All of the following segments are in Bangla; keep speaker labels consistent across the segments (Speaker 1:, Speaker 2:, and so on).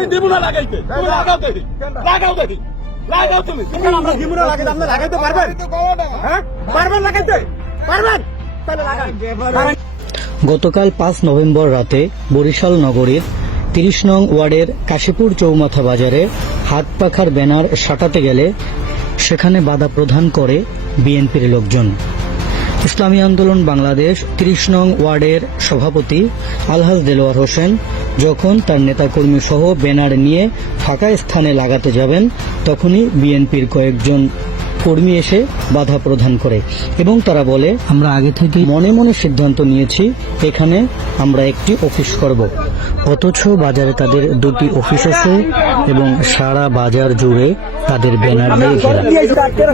Speaker 1: আমি দিব না লাগাইতে। তুমি লাগাও দেখি লাগাও দেখি লাগাও তুমি।
Speaker 2: কেন আমরা লাগাইতে? আপনি লাগাইতে পারবেন? হ্যাঁ? পারবেন লাগাইতে? পারবেন? তাহলে লাগান।
Speaker 3: গতকাল পাঁচ নভেম্বর রাতে বরিশাল নগরীর তিরিশ নং ওয়ার্ডের কাশীপুর চৌমাথা বাজারে হাত পাখার ব্যানার সাটাতে গেলে সেখানে বাধা প্রদান করে বিএনপির লোকজন। ইসলামী আন্দোলন বাংলাদেশ ত্রিশ নং ওয়ার্ডের সভাপতি আলহাজ দেলোয়ার হোসেন যখন তার নেতাকর্মী সহ ব্যানার নিয়ে ফাঁকা স্থানে লাগাতে যাবেন তখনই বিএনপির কয়েকজন কর্মী এসে বাধা প্রদান করে এবং তারা বলে আমরা আগে থেকে মনে মনে সিদ্ধান্ত নিয়েছি এখানে আমরা একটি অফিস করব। অথচ বাজারে তাদের দুটি অফিস আছে এবং সারা বাজার জুড়ে তাদের ব্যানার দিয়ে ঘেরা।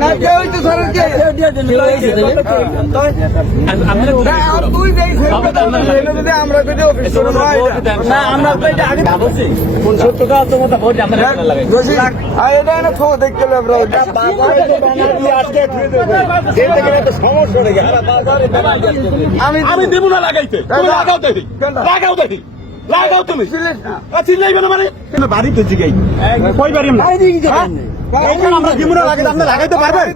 Speaker 2: আমি
Speaker 1: দিব না, লাগাইতে। লাগাও দেখি লাগাও দেখি লাগাও তুমি চিল্লাইবে না মানে
Speaker 2: কিন্তু বাড়ি তো জিগাই কই বাড়ি আমরা দিমুনা লাগাইতে আপনি লাগাইতে পারবেন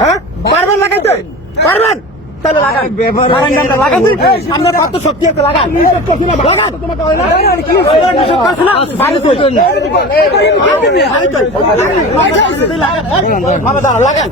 Speaker 2: হ্যাঁ পারবেন লাগাইতে পারবেন তাহলে লাগান লাগান। আপনার কত শক্তি আছে লাগান লাগান লাগান লাগান